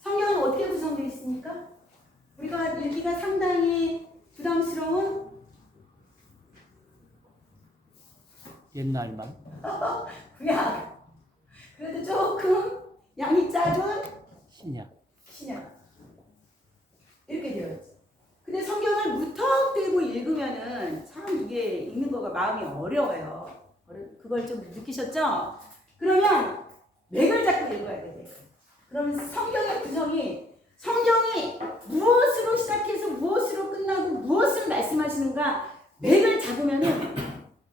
성경은 어떻게 구성되어 있습니까? 우리가 읽기가 상당히 부담스러운 옛날만. 구약. 그래도 조금 양이 작은 신약. 신약. 이렇게 되어 있죠. 근데 성경을 무턱대고 읽으면은 참 이게 읽는 거가 마음이 어려워요. 그걸 좀 느끼셨죠? 그러면 맥을 잡고 읽어야 돼요. 그러면 성경의 구성이 성경이 무엇으로 시작해서 무엇으로 끝나고 무엇을 말씀하시는가 맥을 잡으면은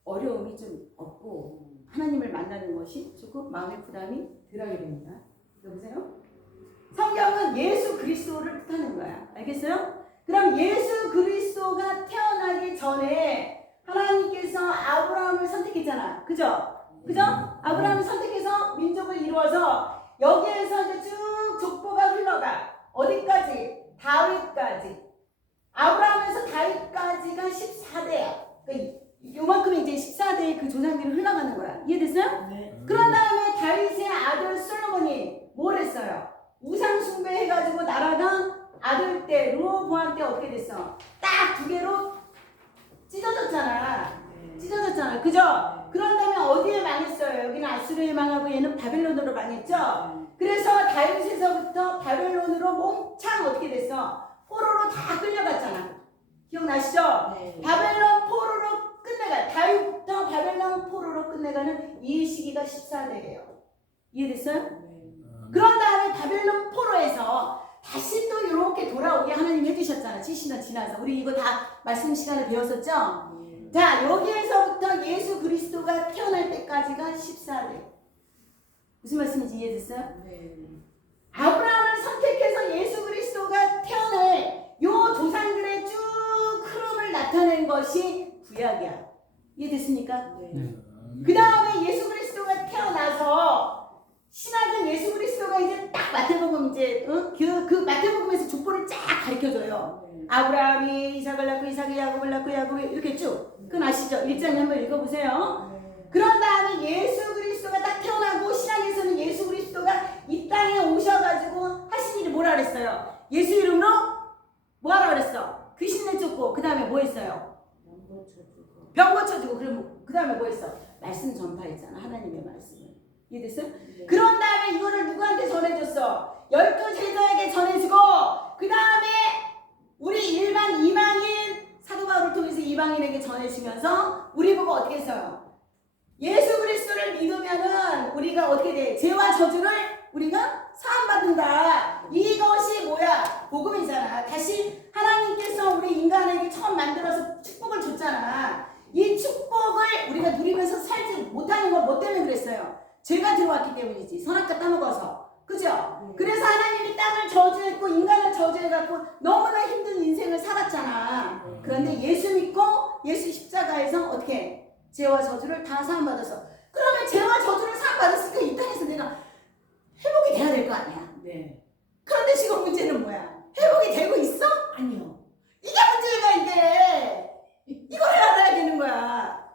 어려움이 좀 없고 하나님을 만나는 것이 조금 마음의 부담이 덜하게 됩니다. 여보세요? 성경은 예수 그리스도를 뜻하는 거야. 알겠어요? 그럼 예수 그리스도가 태어나기 전에 하나님께서 아브라함을 선택했잖아. 그죠? 그죠? 아브라함을 선택해서 민족을 이루어서 여기에서 이제 쭉 족보가 흘러가. 어디까지? 다윗까지. 아브라함에서 다윗까지가 14대야. 그러니까 요만큼이 이제 14대의 그 조상들이 흘러가는 거야. 이해됐어요? 네. 그런 다음에 다윗의 아들 솔로몬이 뭘 했어요? 우상 숭배해가지고 나라당 아들 때 르호보암 때 어떻게 됐어? 딱 두 개로 찢어졌잖아. 찢어졌잖아. 그죠? 그런 다음에 어디에 망했어요? 여기는 아수르에 망하고 얘는 바벨론으로 망했죠? 그래서 다윗에서부터 바벨론으로 몽창 어떻게 됐어? 포로로 다 끌려갔잖아. 기억나시죠? 네. 바벨론 포로로 끝내가 다윗부터 바벨론 포로로 끝내가는 이 시기가 14대예요. 이해됐어요? 그런 다음에 바벨론 포로에서 다시 또 이렇게 돌아오게 하나님 해주셨잖아. 70년 지나서. 우리 이거 다 말씀 시간에 배웠었죠? 자, 여기에서부터 예수 그리스도가 태어날 때까지가 14대. 무슨 말씀인지 이해됐어요? 네. 아브라함을 선택해서 예수 그리스도가 태어날 요 조상들의 쭉 흐름을 나타낸 것이 구약이야. 이해됐습니까? 네. 그 다음에 예수 그리스도가 태어나서 신학은 예수 그리스도가 이제 딱 마태복음 이제 그 마태복음에서 족보를 쫙 가르쳐줘요. 아브라함이 이삭을 낳고 이삭이 야곱을 낳고 야곱이 이렇게 쭉. 그건 아시죠? 1장에 한번 읽어보세요. 그런 다음에 예수 그리스도가 딱 태어나고 신학에서는 예수 그리스도가 이 땅에 오셔가지고 하신 일이 뭐라 그랬어요? 예수 이름으로 뭐하라 그랬어? 귀신 내쫓고 그 다음에 뭐 했어요? 병 고쳐주고 그럼 그 다음에 뭐 했어? 말씀 전파했잖아. 하나님의 말씀을. 이해됐어요? 네. 그런 다음에 이거를 누구한테 전해줬어? 12 제자에게 전해주고 그 다음에 우리 일반 이방인 사도 바울을 통해서 이방인에게 전해주면서 우리 보고 어떻게 했어요? 예수 그리스도를 믿으면은 우리가 어떻게 돼? 죄와 저주를 우리가 사함받는다. 이것이 뭐야? 복음이잖아. 다시 하나님께서 우리 인간에게 처음 만들어서 축복을 줬잖아. 이 축복을 우리가 누리면서 살지 못하는 건 뭐 때문에 그랬어요? 죄가 들어왔기 때문이지. 선악과 따먹어서. 그죠? 그래서 하나님이 땅을 저주했고 인간을 저주해갖고 너무나 힘든 인생을 살았잖아. 그런데 예수 믿고 예수 십자가에서 어떻게 죄와 저주를 다 사함받아서 그러면 죄와 저주를 사함받았으니까 이 땅에서 내가 회복이 돼야 될 거 아니야. 네. 그런데 지금 문제는 뭐야? 회복이 되고 있어? 아니요. 이게 문제가 이게 이걸 알아야 되는 거야.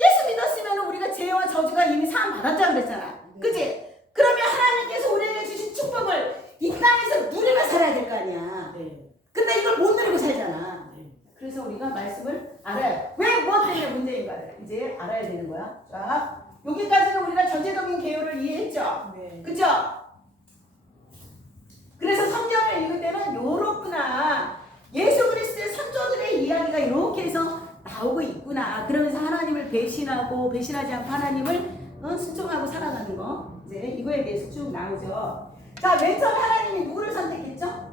예수 믿었으면 우리가 죄와 저주가 이미 사함받았다고 그랬잖아. 그치? 그러면 하나님께서 우리에게 주신 축복을 이 땅에서 누리며 살아야 될 거 아니야. 네. 근데 이걸 못 누리고 살잖아. 네. 그래서 우리가 말씀을 알아야 왜 뭐 때문에 문제인가를 이제 알아야 되는 거야. 자, 여기까지는 우리가 전체적인 개요를 이해했죠. 네. 그죠? 그래서 성경을 읽을 때는 요렇구나. 예수 그리스도의 선조들의 이야기가 이렇게 해서 나오고 있구나. 그러면서 하나님을 배신하고 배신하지 않고 하나님을 순종하고 살아가는 거. 이제 이거에 대해서 쭉 나오죠. 자, 맨 처음에 하나님이 누구를 선택했죠?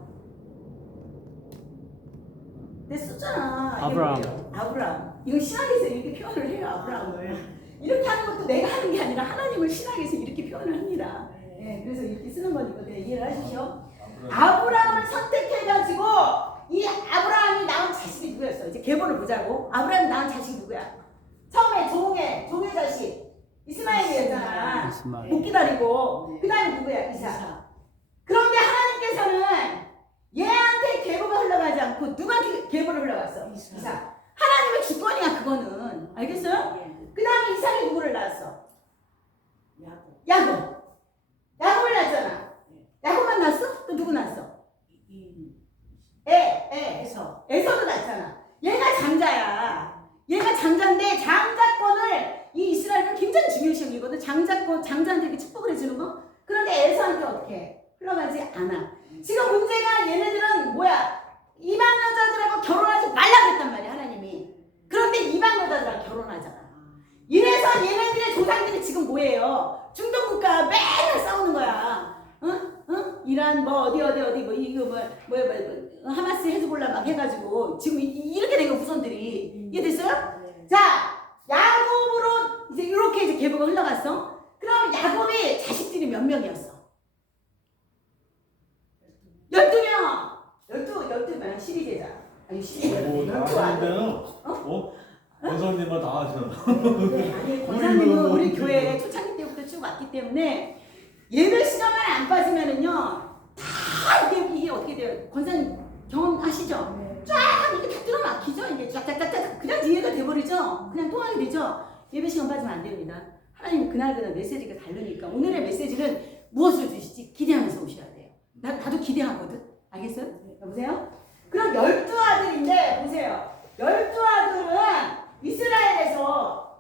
내 썼잖아. 아브라함. 아브라함. 이거 신학에서 이렇게 표현을 해요. 아브라함을. 이렇게 하는 것도 내가 하는 게 아니라 하나님을 신학에서 이렇게 표현을 합니다. 예, 그래서 이렇게 쓰는 거니까 이해를 하시죠? 아브라함을 선택해가지고 이 아브라함이 낳은 자식이 누구였어? 이제 계보를 보자고. 아브라함이 낳은 자식이 누구야? 처음에 종의 자식 이스마엘이었잖아. 이스마엘. 못 기다리고. 그 다음에 누구야? 이삭. 그런데 하나님께서는 얘한테 계보가 흘러가지 않고 누구한테 계보를 흘러갔어? 이삭. 하나님의 주권이야 그거는. 알겠어요? 그 다음에 이삭이 누구를 낳았어? 야곱. 야곱을 낳았잖아. 야곱만 낳았어? 누구 낳았어? 에서. 에서도 낳잖아. 얘가 장자야. 얘가 장자인데 장자권을 이 이스라엘은 굉장히 중요시 여기거든. 장자권, 장자한테 이렇게 축복을 해주는 거. 그런데 에서한테 어떻게 해? 흘러가지 않아. 지금 문제가 얘네들은 뭐야? 이방 여자들하고 결혼하지 말라 그랬단 말이야, 하나님이. 그런데 이방 여자들하고 결혼하잖아. 이래서 얘네들의 조상들이 지금 뭐예요? 중동 국가 맨날 싸우는 거야. 응? 응? 이란 뭐 어디 뭐 이거 뭐 하마스 헤즈볼라 막 해가지고 지금 이렇게 된 거 후손들이 이해됐어요? 자, 야곱으로 이제 이렇게 이제 계보가 흘러갔어. 그럼 야곱의 자식들이 몇 명이었어? 12명. 12명 12제자. 아니 12제자. 다 하시는데요? 권사님만 다 하시나? 아니 권사님은 우리 교회 초창기 때부터 쭉 왔기 때문에 예배 시간만 안 빠지면은요 다 이게 어떻게 돼요? 권사님 경험하시죠? 쫙 이렇게 다 뚫어막히죠? 이게 쫙 그냥 이해가 돼버리죠? 그냥 통하게 되죠? 예배 시간 빠지면 안 됩니다. 하나님 그날 메시지가 다르니까 오늘의 메시지는 무엇을 주실지 기대하면서 오셔야 돼요. 나도 기대하거든. 알겠어요? 여보세요? 그럼 12아들인데 보세요. 12아들은 이스라엘에서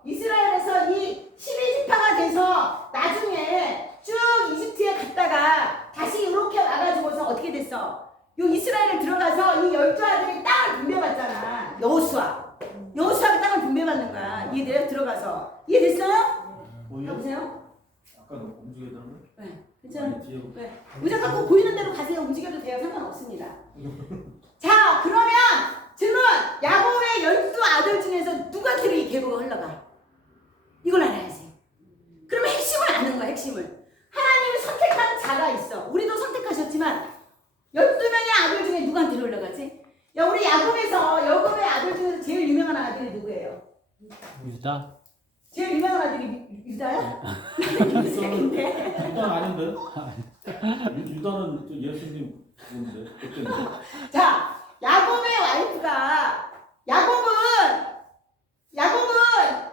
이 12지파가 돼서 나중에 쭉 이집트에 갔다가 다시 이렇게 와가지고서 어떻게 됐어? 요 이스라엘에 들어가서 이 12아들이 땅을 분배받잖아. 여호수아가 땅을 분배받는 거야. 이해돼요? 들어가서. 이해됐어요? 여보세요? 아까 너 움직이다는 거? 네. 괜찮아요? 뒤에 네. 의자 갖고 보이는 대로 가세요. 움직여도 돼요. 상관없습니다. 자, 그러면 지금 야곱의 12아들 중에서 누구한테로 이 계보가 흘러가? 이걸 알아야지. 그러면 핵심을 아는 거야, 핵심을. 하나님이 선택한 자가 있어. 우리도 선택하셨지만 12명의 아들 중에 누구한테로 흘러가지? 야, 우리 야곱의 아들 중에서 제일 유명한 아들이 누구예요? 유다. 제일 유명한 아들이 유다야? 유다인데. 유다는 아닌데? 유다는 예수님 누군데? 그때는 자, 야곱의 와이프가 야곱은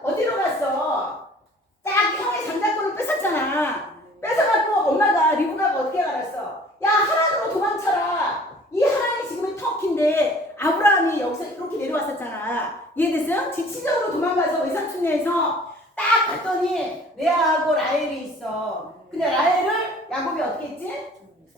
어디로 갔어? 딱 형의 장자권을 뺏었잖아. 뺏어갖고 엄마가 리브가가 어떻게 알았어? 야, 하란으로 도망쳐라. 이 하란이 지금의 터키인데 아브라함이 여기서 이렇게 내려왔었잖아. 이해됐어요? 지치적으로 도망가서 외삼촌네에서 딱 봤더니 레아하고 라헬이 있어. 근데 라헬을 야곱이 어떻게 했지?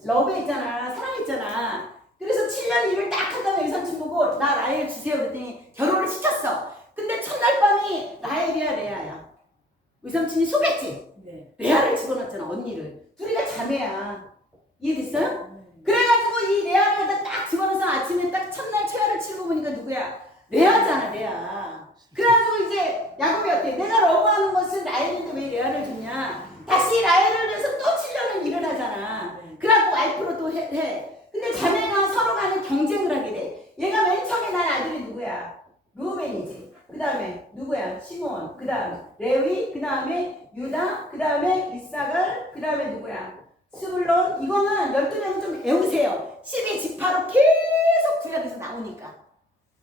러브했잖아. 사랑했잖아. 그래서 7년 일을 딱 한 다음에 외삼촌 보고 나 라헬 주세요 그랬더니 결혼을 시켰어. 근데 첫날 밤이 라헬이야 레아야. 외삼촌이 속였지? 네. 레아를 집어넣었잖아. 언니를. 둘이가 자매야. 이해됐어요? 그래가지고 이 레아를 딱 집어넣어서 아침에 딱 첫날 최야를 치르고 보니까 누구야? 레아잖아 레아. 그래가지고 이제 야곱이 어때? 내가 러브하는 것은 라헬인데 왜 레아를 줬냐? 다시 라헬을 위해서 또 7년을 일을 하잖아. 그래갖고 와이프로 또 해. 근데 자매가 서로 간에 경쟁을 하게 돼. 얘가 맨 처음에 난 아들이 누구야? 루벤이지. 그 다음에 누구야? 시몬. 그 다음 레위. 그 다음에 유다. 그 다음에 이사갈. 그 다음에 누구야? 스불론. 이거는 12명은 좀 외우세요. 12지파로 계속 구약에서 나오니까.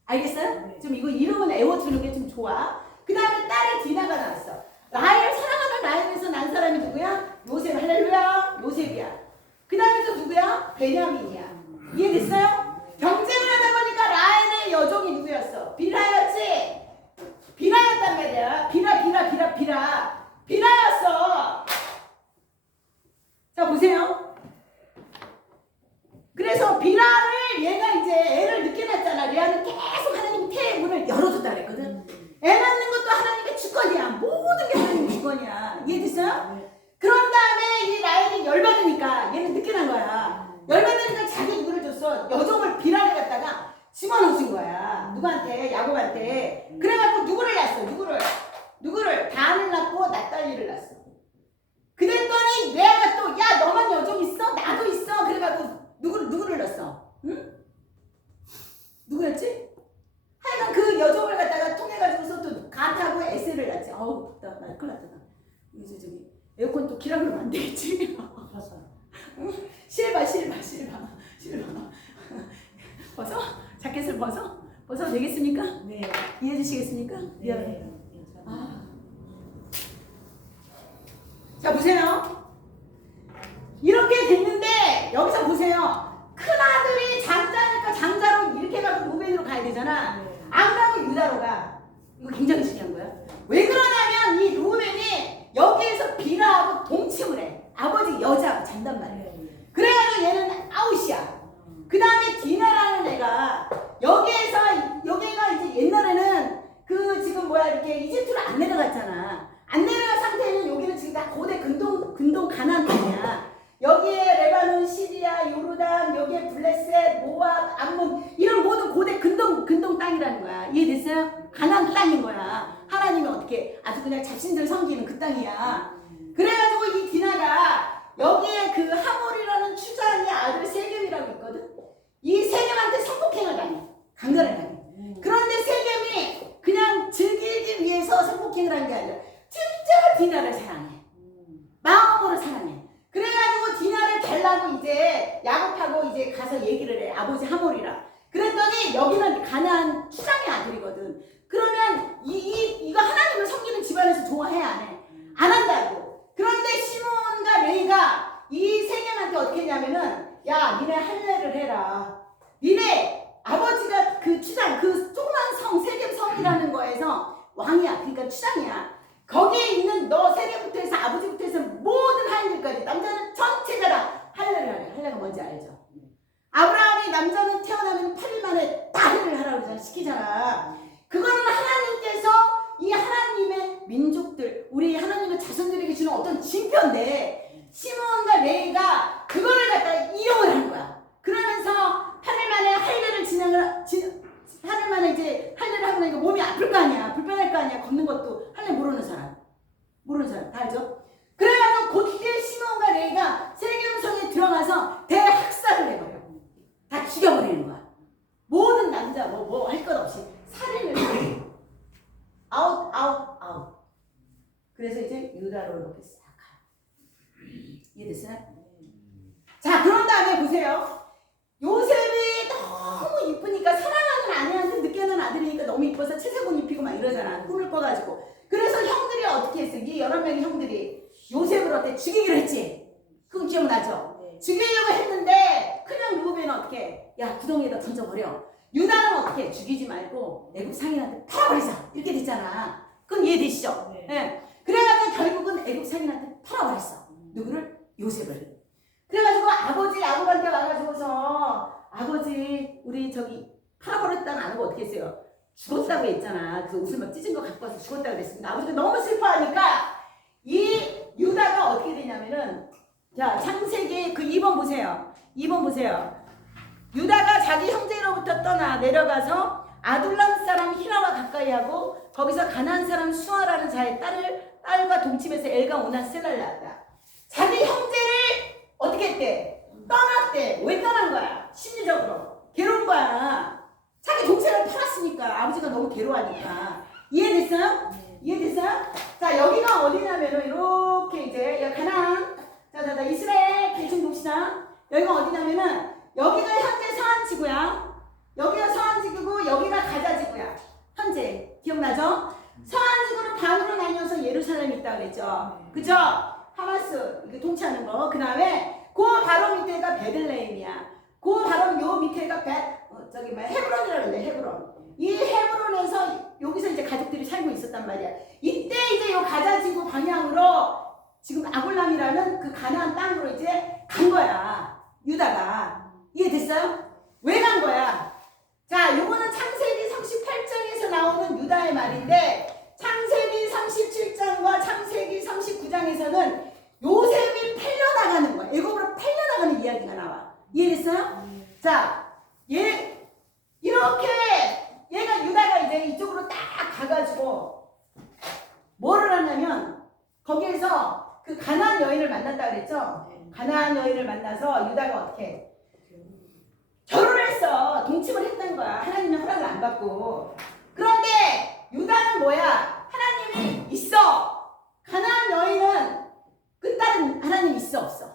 알겠어요? 네. 좀 이거 이름은 외워주는 게 좀 좋아. 그 다음에 딸의 디나가 나왔어. 라헬, 사랑하는 라헬에서 난 사람이 누구야? 요셉. 할렐루야. 요셉이야. 그 다음에 또 누구야? 베냐민이야. 이해됐어요? 경쟁을 하다 보니까 라헬의 여종이 누구였어? 비라였지? 비라였단 말이야. 비라였어. 자, 보세요. 그래서 비라를 얘가 이제 애를 늦게 낳았잖아. 레아는 계속 하나님 태의 문을 열어줬다 그랬거든. 애 낳는 것도 하나님의 주권이야. 모든 게 하나님의 주권이야. 이해됐어요? 그런 다음에 이 라헬이 열받으니까 얘는 늦게 난 거야. 열받으니까 자기 누구를 줬어? 여종을 비라를 갖다가 집어넣으신 거야. 누구한테? 야곱한테. 그래갖고 누구를 낳았어? 누구를? 단을 낳고 납달리를 낳았어. 그랬더니 레아가 또 야 너만 여종 있어? 나도 있어. 그래갖고 누구를 낳았어? 응? 누구였지? 하여간 그 여종을 갖다가 통해가지고서 또 갓하고 에셀을 낳지. 아우 나 큰일 났다. 이제 저기 에어컨 또 키라 그러면 안 되겠지. 실바. 벗어? 자켓을 벗어도 되겠습니까? 네. 이해해 주시겠습니까? 네. 자, 보세요. 이렇게 됐는데 여기서 보세요. 이곳이야. 그 다음에 디나라는 애가 여기가 이제 옛날에는 그 지금 뭐야 이렇게 이집트로 안 내려갔잖아. 안 내려간 상태는 여기는 지금 다 고대 근동 가나안 땅이야. 여기에 레바논, 시리아, 요르단, 여기에 블레셋, 모압, 암몬 이런 모든 고대 근동 땅이라는 거야. 이해됐어요? 가나안 땅인 거야. 하나님이 어떻게 아주 그냥 자신들 섬기는 그 땅이야. 그래가지고 이 디나가 여기에 그 하몰이라는 추장의 아들 세겜이라고 있거든. 이 세겜한테 성폭행을 당해. 강간을 당해. 그런데 세겜이 그냥 즐기기 위해서 성폭행을 한 게 아니라 진짜 디나를 사랑해. 마음으로 사랑해. 그래가지고 디나를 달라고 이제 야곱하고 이제 가서 얘기를 해. 아버지 하몰이라. 그랬더니 여기는 가나안 추장의 아들이거든. 그러면 이거 하나님을 섬기는 집안에서 좋아해 안 해? 안 한다고. 그런데 시몬과 레이가 이 세겜한테 어떻게 했냐면은 야 니네 할례를 해라. 니네 아버지가 그 추장 그 조그만 성 세겜 성이라는 거에서 왕이야. 그러니까 추장이야. 거기에 있는 너 세겜부터 해서 아버지부터 해서 모든 하인들까지 남자는 전체가 다 할례를 하래. 할례가 뭔지 알죠? 아브라함이 남자는 태어나면 8일 만에 다 할례를 하라고 그러잖아. 시키잖아. 그거는 하나님께서 이 하나님의 민족들 우리 하나님의 자손들에게 주는 어떤 징표인데 시몬과 레이가 그거를 갖다가 이용을 한 거야. 그러면서 8일 만에 할례를 8일 만에 이제 할례를 하고 나니까 몸이 아플 거 아니야. 불편할 거 아니야. 걷는 것도 할례 모르는 사람 다 알죠? 그래가지고 그때 시몬과 레이가 세겜성에 들어가서 대학살을 해버려. 다 죽여버리는 거야. 모든 남자 뭐 할 것 없이 살인을 해. 아웃. 그래서 이제 유다로 이렇게 싹 가요. 이해됐어요? 자, 그런 다음에 보세요. 요셉이 너무 이쁘니까 사랑하는 아내한테 느껴는 아들이니까 너무 이뻐서 채색 옷 입히고 막 이러잖아. 꿈을 꿔가지고. 그래서 형들이 어떻게 했어? 이 11명의 형들이 요셉을 어때? 죽이기로 했지? 그거 기억나죠? 네. 죽이려고 했는데 그냥 루벤은 어떻게 해? 야 구덩이에다 던져버려. 유다는 어떻게 해? 죽이지 말고 애굽 상인한테 팔아버리자. 이렇게 됐잖아. 그건 이해되시죠? 네. 네. 그래가지고 결국은 애굽 상인한테 팔아버렸어. 누구를? 요셉을. 그래가지고 아버지 야곱한테 와가지고서 아버지 우리 저기 팔아버렸다는 안 하고 어떻게 했어요? 죽었다고 했잖아. 그 옷을 막 찢은 거 갖고 와서 죽었다고 그랬습니다. 아버지가 너무 슬퍼하니까 이 유다가 어떻게 되냐면은 자 창세기 그 2번 보세요. 2번 보세요. 유다가 자기 형제로부터 떠나 내려가서 아둘람 사람 히라와 가까이 하고 거기서 가나안 사람 수아라는 자의 딸과 동침해서 엘과 오난 셀라를 낳았다. 자기 형제를 어떻게 했대? 떠났대. 왜 떠난 거야? 심리적으로 괴로운 거야. 자기 동생을 팔았으니까 아버지가 너무 괴로워하니까. 이해됐어요? 이해됐어요? 자 여기가 어디냐면은 이렇게 이제 가나안 자 이스라엘 대충 봅시다. 여기가 어디냐면은 여기가 현재 서안지구야. 여기가 서안지구고 여기가 가자지구야. 현재 기억나죠? 서안지구는 반으로 나뉘어서 예루살렘이 있다 그랬죠. 그죠? 하마스 이게 통치하는 거. 그 다음에 그 바로 밑에가 베들레헴이야. 그 바로 요 밑에가 헤브론이라고 그러는데 헤브론. 이 헤브론에서 여기서 이제 가족들이 살고 있었단 말이야. 이때 이제 요 가자지구 방향으로 지금 아굴람이라는 그 가나안 땅으로 이제 간 거야. 유다가. 이해됐어요? 왜 간 거야? 자, 요거는 창세기 38장에서 나오는 유다의 말인데 창세기 37장과 창세기 39장에서는 요셉이 팔려나가는 거야. 애굽으로 팔려나가는 이야기가 나와. 이해됐어요? 자, 이렇게 얘가 유다가 이제 이쪽으로 딱 가가지고 뭐를 하냐면 거기에서 그 가나안 여인을 만났다 그랬죠? 가나안 여인을 만나서 유다가 어떻게 해? 결혼을 했어. 동침을 했다는 거야. 하나님의 허락을 안 받고. 그런데 유다는 뭐야? 하나님이 있어. 가나안 여인은 그 딸은 하나님 있어 없어?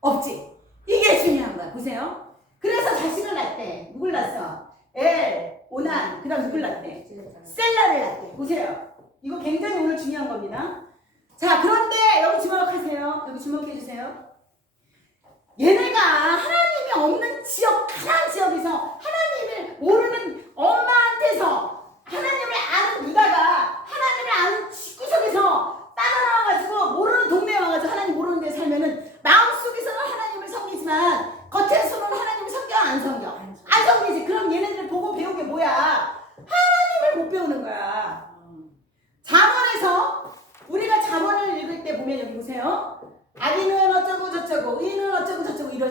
없지. 이게 중요한 거야. 보세요. 그래서 자식을 낳대. 누굴 낳았어? 오난. 그 다음 누굴 낳대? 셀라를 낳대. 보세요. 이거 굉장히 오늘 중요한 겁니다. 자, 그런데 여기 주목하세요. 여기 주목해 주세요. 얘네가 하나님이 없는 지역, 가나안 지역에서 하나님을 모르는 엄마한테서 하나님을 아는 유다가 하나님을 아는 집구석에서 따라나와가지고 모르는 동네에 와가지고 하나님 모르는 데 살면은 마음속에서는 하나님을 섬기지만 겉으로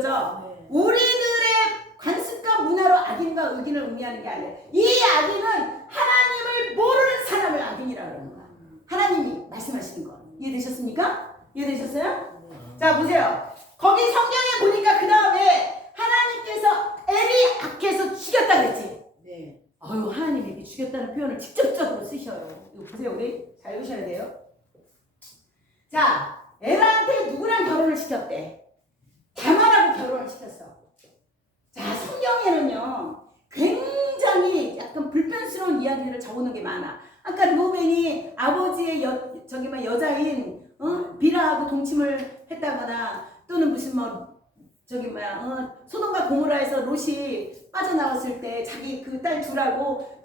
이거죠. 네. 우리들의 관습과 문화로 악인과 의인을 의미하는 게 아니라 이 악인은 하나님을 모르는 사람을 악인이라고 그러는 거야. 하나님이 말씀하시는 거. 이해되셨습니까? 이해되셨어요? 자 보세요. 거기 성경에 보니까 그 다음에 하나님께서 엘이 악해서 죽였다 그랬지. 네. 아유 하나님이 이렇게 죽였다는 표현을 직접적으로 쓰셔요. 이거 보세요. 우리 잘 보셔야 돼요. 자 엘한테 누구랑 결혼을 시켰대? 다말하고 결혼을 시켰어. 자 성경에는요 굉장히 약간 불편스러운 이야기를 적어놓은 게 많아. 아까 루벤이 아버지의 여자인 비라하고 동침을 했다거나 또는 무슨 소돔과 고모라에서 롯이 빠져나왔을 때 자기 그 딸 둘하고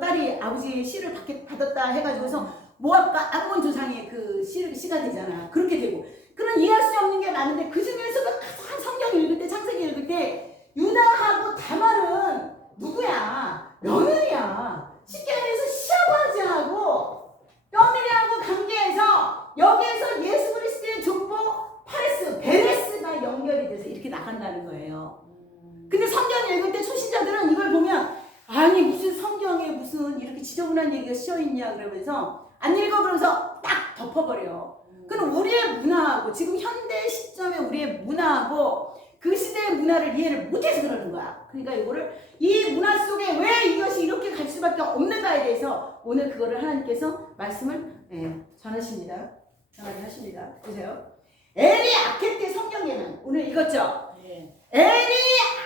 딸이 아버지의 씨를 받았다 해가지고서 모압과 암몬 조상의 그 씨가 되잖아. 그렇게 되고 그런 이해할 수 없는 게 많은데 그 중에서도 가장 성경 읽을 때 창세기 읽을 때 유다하고 다말은 누구야? 며느리야. 쉽게 말해서 시아버지하고 며느리하고 관계에서 여기에서 예수 그리스도의 족보 베레스가 연결이 돼서 이렇게 나간다는 거예요. 근데 성경 읽을 때 초신자들은 이걸 보면 아니 무슨 성경에 무슨 이렇게 지저분한 얘기가 씌어있냐 그러면서 안 읽어 그러면서 딱 덮어버려. 그럼 우리의 문화하고 지금 현대 시점의 우리의 문화하고 그 시대의 문화를 이해를 못해서 그러는 거야. 그러니까 이 문화 속에 왜 이것이 이렇게 갈 수밖에 없는가에 대해서 오늘 그거를 하나님께서 말씀을 전하십니다. 전하십니다. 보세요. 엘이 악했대. 성경에는 오늘 읽었죠? 네. 엘이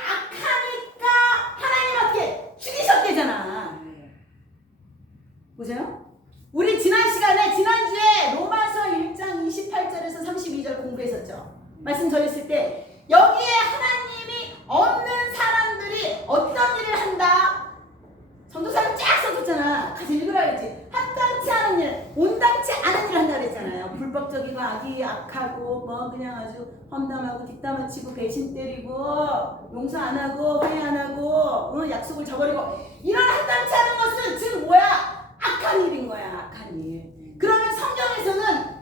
악하니까 하나님 어떻게 죽이셨대잖아. 네. 보세요. 우리 지난주에 로마서 1장 28절에서 32절 공부했었죠. 말씀 전했을 때 여기에 하나님이 없는 사람들이 어떤 일을 한다? 전도사는 쫙 써줬잖아. 같이 읽으라 그랬지. 합당치 않은 일, 온당치 않은 일을 한다 그랬잖아요. 불법적이고 악이 악하고 그냥 아주 험담하고 뒷담화 치고 배신 때리고 용서 안 하고 회개 안 하고 약속을 저버리고 이런 합당치 않은 것은 즉 뭐야? 악한 일인 거야. 악한 일. 그러면 성경에서는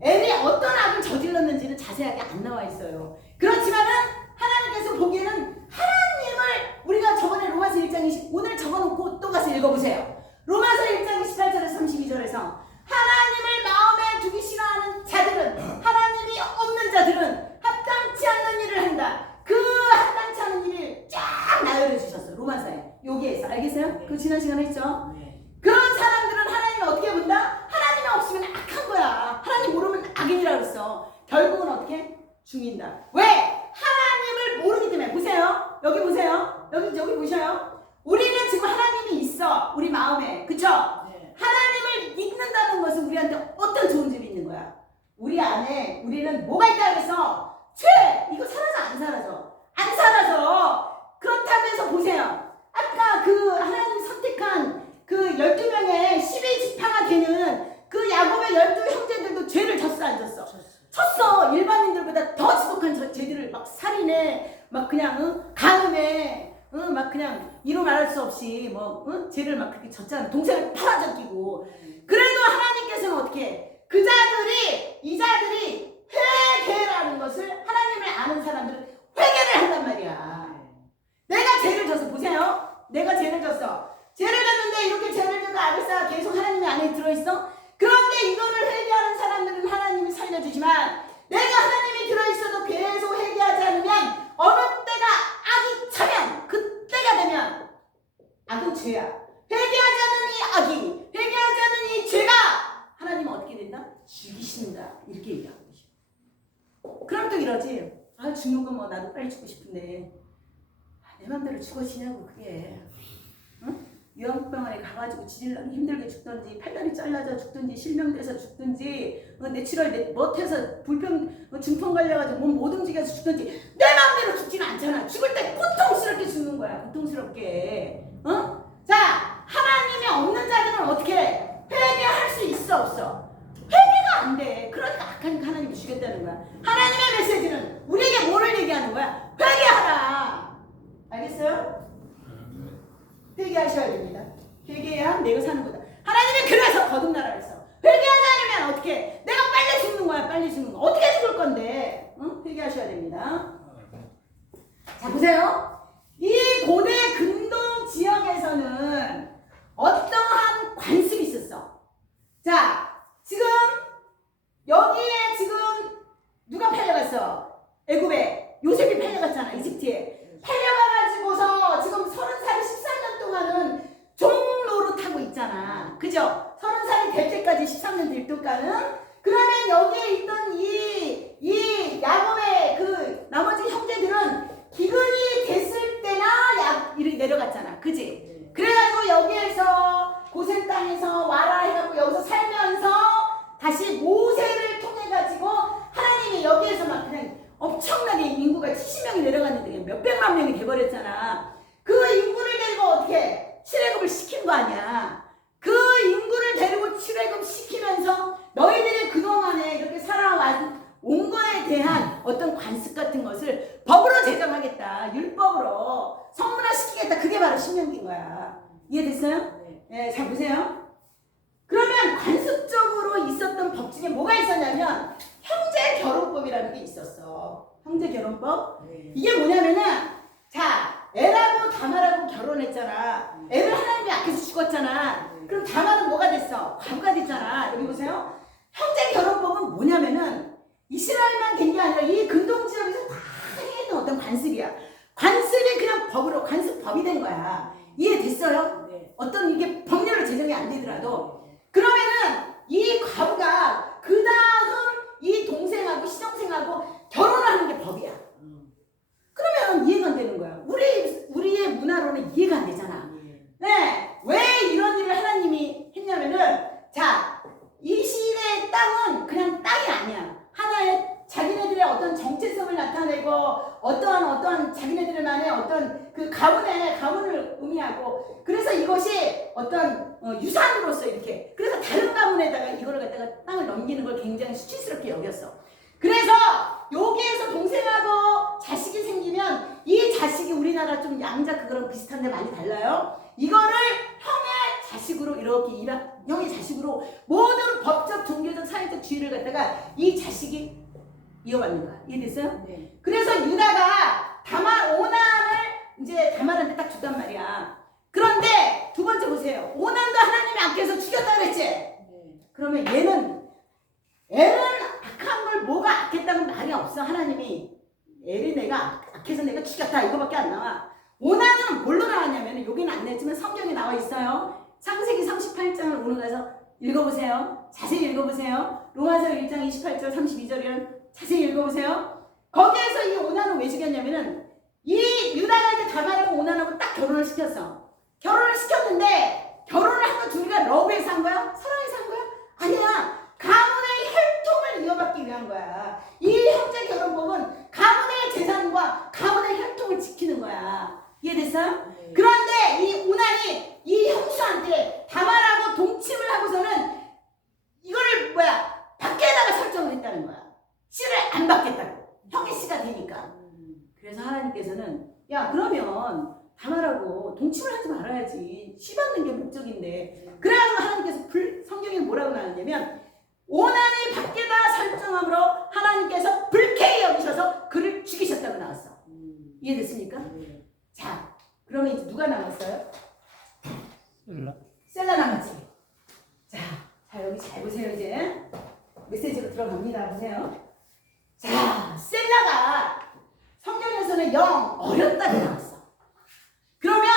엘이 어떤 악을 저질렀는지는 자세하게 안 나와 있어요. 그렇지만은 하나님께서 보기에는 하나님을 우리가 저번에 로마서 1장 20 오늘 적어놓고 또 가서 읽어보세요. 로마서 1장 28절에서 32절에서 하나님을 마음에 두기 싫어하는 자들은 하나님이 없는 자들은 합당치 않는 일을 한다. 그 합당치 않은 일을 쫙 나열해 주셨어. 로마서에 여기에서 알겠어요? 그 지난 시간에 했죠? 네. 그런 사람들은 하나님을 어떻게 본다? 하나님이 없으면 악한 거야. 하나님 모르면 악인이라고 그랬어. 결국은 어떻게? 죽인다. 왜? 하나님을 모르기 때문에. 보세요. 여기 보세요. 여기 보셔요. 우리는 지금 하나님이 있어. 우리 마음에. 그쵸? 네. 하나님을 믿는다는 것은 우리한테 어떤 좋은 점이 있는 거야? 우리 안에 우리는 뭐가 있다 그래서 죄! 이거 사라져 안 사라져? 안 사라져. 그렇다고 해서 보세요. 아까 그 하나님 선택한 그 12명의 12지파가 되는 그 야곱의 12형제들도 죄를 졌어 안 졌어? 쳤어. 일반인들보다 더 지독한 죄들을 막 살인해, 막 그냥 가늠해, 막 그냥 이루 말할 수 없이 죄를 막 그렇게 졌잖아. 동생을 팔아잡히고. 그래도 하나님께서는 어떻게? 이 자들이 회개라는 것을 하나님을 아는 사람들은 회개를 한단 말이야. 내가 죄를 졌어. 보세요. 내가 죄를 졌어. 죄를 졌는데 이렇게 죄를 져도 아벨사가 계속 하나님의 안에 들어있어? 그런데 이거를 회개하는 사람들은 하나님이 살려주지만 내가 하나님이 들어있어도 계속 회개하지 않으면 어느 때가 악이 차면 그때가 되면 악은 죄야. 회개하지 않는 이 악이, 회개하지 않는 이 죄가 하나님은 어떻게 된다? 죽이신다. 이렇게 얘기하고 계셔. 그럼 또 이러지. 아 죽는 건 나도 빨리 죽고 싶은데 내 맘대로 죽어지냐고 그게. 응? 요양병원에 가가지고 지질러니 힘들게 죽든지 팔다리 잘라져 죽든지 실명돼서 죽든지 뇌출혈 못해서 중풍 걸려가지고 몸 못 움직여서 죽든지 내 마음대로 죽지는 않잖아. 죽을 때 고통스럽게 죽는 거야. 고통스럽게. 자 하나님이 없는 자들은 어떻게 해? 회개할 수 있어 없어? 회개가 안 돼. 그러니까 악하니까 하나님이 죽였다는 거야. 하나님의 메시지는 우리에게 뭐를 얘기하는 거야? 회개하라. 알겠어요? 회개하셔야 됩니다. 회개해야 내가 사는 거다. 하나님이 그래서 거듭나라 했어. 회개하지 않으면 어떻게? 내가 빨리 죽는 거야. 빨리 죽는 거. 어떻게 죽을 건데? 응? 회개하셔야 됩니다. 자, 보세요. 이 고대 근동 지역에서는 어떠한 관습이 있었어. 자, 지금 여기에 지금 누가 팔려갔어? 애굽에 요셉이 팔려갔잖아. 이집트에 팔려가가지고서 지금 30살이 13년 동안은 종노릇하고 있잖아. 그죠? 30살이 될 때까지 13년 될 동안은 그러면 여기에 있던 이 야곱의 그 나머지 형제들은 기근이 됐을 때나 이렇게 내려갔잖아. 그지? 그래가지고 여기에서 고센 땅에서 와라 해갖고 여기서 살면서 다시 모세를 통해가지고 하나님이 여기에서 막 그냥 엄청나게 인구가 70명이 내려갔는데 그냥 몇백만 명이 돼버렸잖아. 그 인구를 데리고 어떻게 출애굽을 시킨 거 아니야. 그 인구를 데리고 출애굽 시키면서 너희들이 그동안에 이렇게 살아온 거에 대한 어떤 관습 같은 것을 법으로 제정하겠다. 율법으로 성문화시키겠다. 그게 바로 신명기인 거야. 이해됐어요? 네, 잘 보세요. 그러면 관습적으로 있었던 법 중에 뭐가 있었냐면 형제 결혼법이라는 게 있었어. 형제 결혼법. 이게 뭐냐면은 자, 애라고 다말하고 결혼했잖아. 애를 하나님이 아껴서 죽었잖아. 그럼 다말은 뭐가 됐어? 과부가 됐잖아. 여기 보세요. 형제 결혼법은 뭐냐면은 이스라엘만 된 게 아니라 이 근동 지역에서 다 행했던 어떤 관습이야. 관습이 그냥 법으로 관습법이 된 거야. 이해됐어요? 어떤 이게 법률로 제정이 안 되더라도 그러면은 이 과부가 그 다음 이 동생하고 시동생하고 결혼을 하는 게 법이야. 그러면 이해가 안 되는 거야. 우리의 문화로는 이해가 안 되잖아. 네, 왜 이런 일을 하나님이 했냐면은 자, 이 시대의 땅은 그냥 땅이 아니야. 하나의 자기네들의 어떤 정체성을 나타내고 어떠한 자기네들만의 어떤 그 가문을 의미하고 그래서 이것이 어떤 유산으로서 이렇게 그래서 다른 가문에다가 이거를 갖다가 땅을 넘기는 걸 굉장히 수치스럽게 여겼어. 그래서 여기에서 동생하고 자식이 생기면 이 자식이 우리나라 좀 양자 그거랑 비슷한데 많이 달라요. 이거를 형의 자식으로 이렇게 형의 자식으로 모든 법적, 종교적, 사회적 지위를 갖다가 이 자식이 이어받는 거야. 이해됐어요? 네. 그래서 유다가 다말한테 딱 줬단 말이야. 그런데 두 번째 보세요. 오난도 하나님이 아껴서 죽였다 그랬지? 그러면 애는 악한 걸 뭐가 악했다는 말이 없어. 하나님이 애를 내가 악해서 내가 죽였다 이거밖에 안 나와. 오난은 뭘로 나왔냐면 여기는 안 냈지만 성경에 나와 있어요. 창세기 38장을 오늘 가서 읽어보세요. 자세히 읽어보세요. 로마서 1장 28절 32절이랑 자세히 읽어보세요. 거기에서 이 오난을 왜 죽였냐면은 이 유다가 이제 다말하고 오난하고 딱 결혼을 시켰어. 결혼을 시켰는데 결혼을 한 건 둘이가 러브에서 한 거야? 사랑에서 한 거야? 아니야. 가문의 혈통을 이어받기 위한 거야. 이 형제 결혼법은 가문의 재산과 가문의 혈통을 지키는 거야. 이해됐어요? 그런데 이 오난이 이 형수한테 다말하고 동침을 하고서는 이거를 밖에다가 설정을 했다는 거야. 씨를 안 받겠다고. 형의 씨가 되니까. 그래서 하나님께서는 야 그러면 다말하고 동침을 하지 말아야지. 씨 받는 게 목적인데. 그래가지고 하나님께서 성경에 뭐라고 나왔냐면 오난이 밖에다 설정함으로 하나님께서 불쾌히 여기셔서 그를 죽이셨다고 나왔어. 이해됐습니까? 자, 그러면 이제 누가 남았어요? 셀라 남았지. 자, 여기 잘 보세요. 이제 메시지로 들어갑니다. 보세요. 자, 셀라가 성경에서는 영 어렵다고 나왔어. 그러면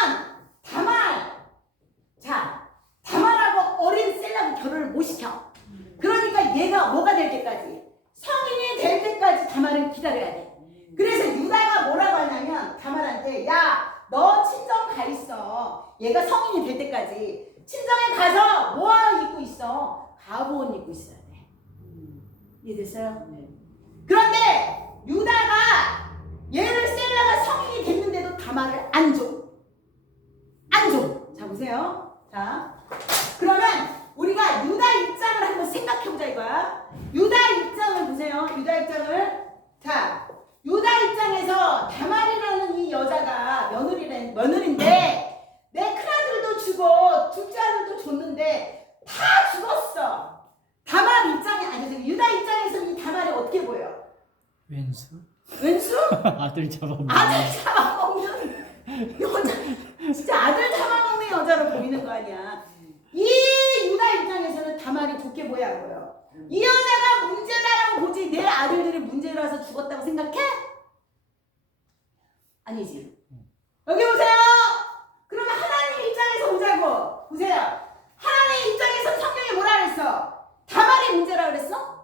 다말하고 어린 셀라가 결혼을 못 시켜. 그러니까 얘가 뭐가 될 때까지 성인이 될 때까지 다말을 기다려야 돼. 그래서 유다가 뭐라고 하냐면 다말한테 야 너 친정 가 있어. 얘가 성인이 될 때까지 친정에 가서 뭐 입고 있어? 가부 옷 입고 있어야 돼. 이해됐어요? 그런데 유다가 얘를 셀라가 성인이 됐는데도 다말을 안 줘. 자 보세요. 자 그러면 우리가 유다 입장을 한번 생각해보자 이거야. 유다 입장을 보세요. 유다 입장을. 자 유다 입장에서 다말이라는 이 여자가 며느리인데 내 큰아들도 주고 둘째 아들도 줬는데 다 죽었어. 다말 입장이 아니죠. 유다 입장에서 이 다말이 어떻게 보여? 왼수? 왼수? 아들 잡아먹는 아들 잡아먹는 여자. 진짜 아들 잡아먹는 여자로 보이는 거 아니야. 이 유다 입장에서는 다말이 좋게 보여야 보여. 이 여자가 문제다라고 보지 내 아들들이 문제라서 죽었다고 생각해? 아니지. 여기 보세요. 그러면 하나님 입장에서 보자고. 보세요. 하나님 입장에서 성경에 뭐라 그랬어? 다말이 문제라 그랬어?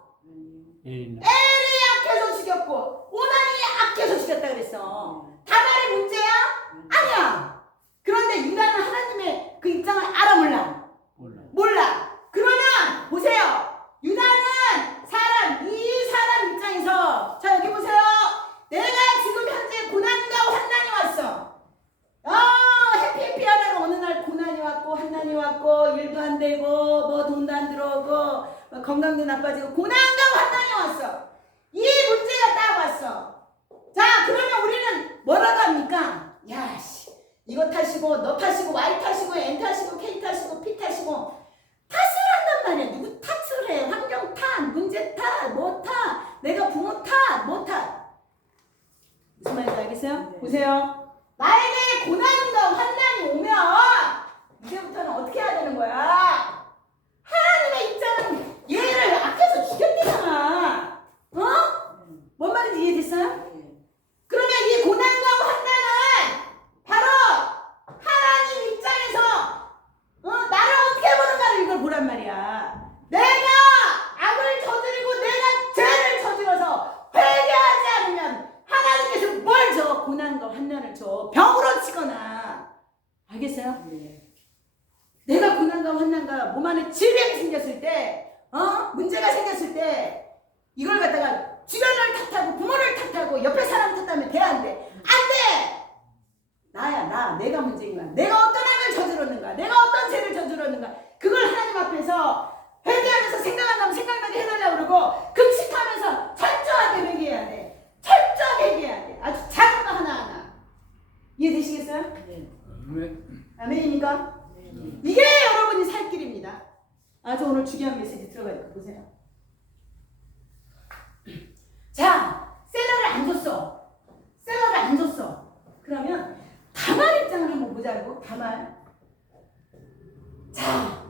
예린아. 엘이 악해서 죽였고 오난이 악해서 죽였다 그랬어. 다말이 문제야? 아니야. 그런데 유다는 하나님의 그 입장을 알아 몰라? 몰라. 몰라. 그러면 보세요. 유다는 이 사람 입장에서 자 여기 보세요. 내가 지금 현재 고난과 환난이 왔어. 해피하다가 어느 날 고난이 왔고 환난이 왔고 일도 안 되고 뭐 돈도 안 들어오고 건강도 나빠지고 고난과 환난이 왔어. 이 문제가 딱 왔어. 자 그러면 우리는 뭐라고 합니까? 야씨 이거 타시고 너 타시고 Y 타시고 N 타시고 K 타시고 P 타시고 탓을 한단 말이야. 누구 탓을 해? 환경 탓, 문제 탓, 뭐 탓, 내가 부모 탓, 뭐 탓. 무슨 말인지 알겠어요? 네. 보세요. 나에게 고난과 환난이 오면 이제부터는 어떻게 해야 되는 거야? 하나님의 입장은 얘를 악해서 죽였대잖아. 어? 뭔 말인지 이해됐어요? 그러면 이 고난과 환난은 바로 하나님 입장에서 나를 어떻게 보는가를 이걸 보란 말이야. 내가 악을 저지르고 내가 죄를 저질러서 회개하지 않으면 하나님께서 뭘 줘? 고난과 환난을 줘. 병으로 치거나. 알겠어요? 내가 고난과 환난과 몸 안에 질병이 생겼을 때 문제가 생겼을 때 이걸 갖다가 주변을 탓하고 부모를 탓하고 옆에 사람 탓하면 돼 안 돼? 안 돼! 나야 내가 문제인 거야. 내가 어떤 악을 저질렀는가, 내가 어떤 죄를 저질렀는가, 그걸 하나님 앞에서 회개하면서 생각한다면 생각나게 해달라고 그러고 금식하면서 철저하게 회개해야 돼. 철저하게 회개해야 돼. 아주 작은 거 하나하나. 이해되시겠어요? 아멘입니까? 이게 여러분이 살 길입니다. 아주 오늘 중요한 메시지 들어가 있고 보세요. 자, 셀러를 안 줬어. 그러면 다말 입장을 한번 보자고. 다말. 자,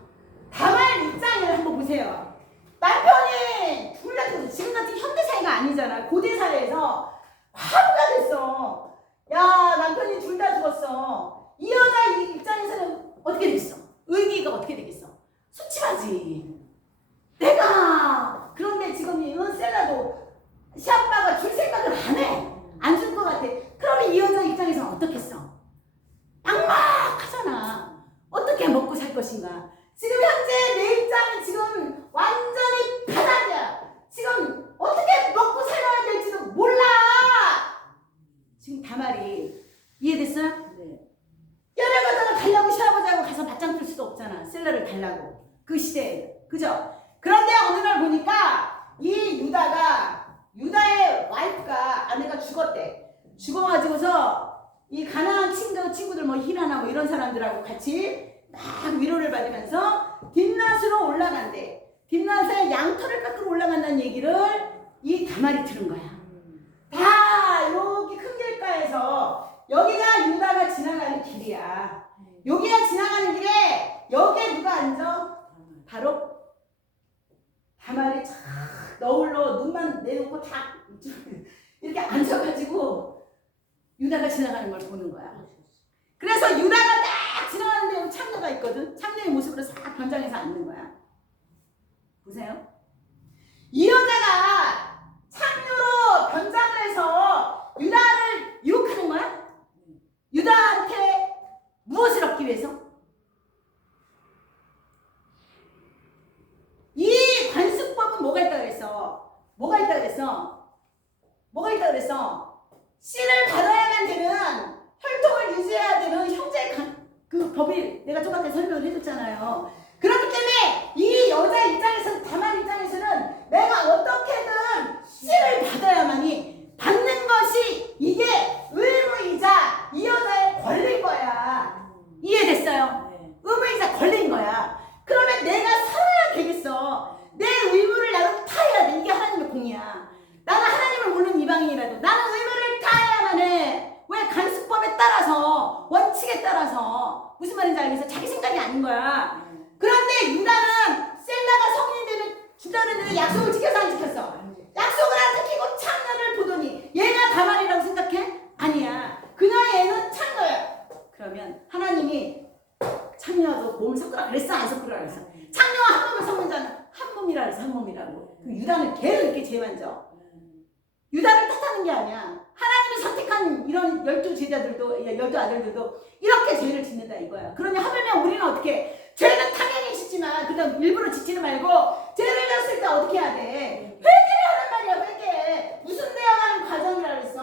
다말 입장을 한번 보세요. 남편이 둘 다 죽었어. 지금 같은 현대 사회가 아니잖아. 고대 사회에서 화부가 됐어. 야, 남편이 둘 다 죽었어. 이 여자 입장에서는 어떻게 되겠어? 의미가 어떻게 되겠어? 수치하지. 내가 그런데 지금 이 셀라도 시아빠가 줄 생각을 안 해. 안 줄 것 같아. 그러면 이 여자 입장에서는 어떻겠어? 막막하잖아. 어떻게 먹고 살 것인가? 지금 현재 내 입장은 지금 완전히 바닥이야. 지금 어떻게 먹고 살아야 될지도 몰라. 지금 다말이 이해됐어요? 뼈를 갖다가 달라고 시아버지하고 가서 맞짱 뜰 수도 없잖아. 셀러를 달라고. 그 시대에. 그죠? 그런데 어느 날 보니까 이 유다의 와이프가 아내가 죽었대. 죽어가지고서 이 가나안 친구들 뭐 히라나 뭐 이런 사람들하고 같이 막 위로를 받으면서 딥낫으로 올라간대. 딥낫에 양털을 깎으러 올라간다는 얘기를 이 다말이 들은 거야. 다 여기 큰 길가에서 여기가 유다가 지나가는 길이야. 여기가 지나가는 길에 여기에 누가 앉아? 바로 다말이 쫙 너울로 눈만 내놓고 다 이렇게 앉아가지고 유다가 지나가는 걸 보는 거야. 그래서 유다가 딱 지나가는데 여기 참녀가 있거든. 참녀의 모습으로 싹 변장해서 앉는 거야. 보세요. 이 여자가 참녀로 변장을 해서 유다를 유혹하는 거야? 유다한테 무엇을 얻기 위해서? 이 관습법은 뭐가 있다 그랬어? 뭐가 있다 그랬어? 씨를 받아야만 되는, 혈통을 유지해야 되는 형제의 그 법이 내가 좀 아까 설명을 해줬잖아요. 그렇기 때문에 이 여자 입장에서는, 다말 입장에서는 내가 어떻게든 씨를 받아야만이 받는 것이 이게 의무이자 이 여자의 권리인 거야. 이해됐어요? 의무이자 권리인 거야. 그러면 내가 살아야 되겠어. 내 의무를 나는 다해야 돼. 이게 하나님의 공이야. 나는 하나님을 모르는 이방인이라도 나는 원칙에 따라서 무슨 말인지 알겠어? 자기 생각이 아닌 거야. 그런데 유다는 셀라가 성인이 되면 기다렸는데 약속을 지켜서 안 지켰어. 약속을 안 지키고 창녀를 보더니 얘가 다말이라고 생각해? 아니야. 그냥 얘는 창녀야. 그러면 하나님이 창녀도 몸을 섞으라 그랬어? 안 섞으라 그랬어? 창녀와 한 몸을 섞는 자는 한 몸이라 그래서 한 몸이라고. 그 유다는 걔를 이렇게 죄만져. 유다를 탓하는 게 아니야. 하나님이 선택한 이런 12제자들도 12아들들도 이렇게 죄를 짓는다 이거야. 그러니 하물며 우리는 어떻게 죄는 당연히 짓지만 그다음 일부러 짓지는 말고 죄를 졌을 때 어떻게 해야 돼? 회개를 하란 말이야. 회개. 무슨 되어가는 과정이라 그랬어?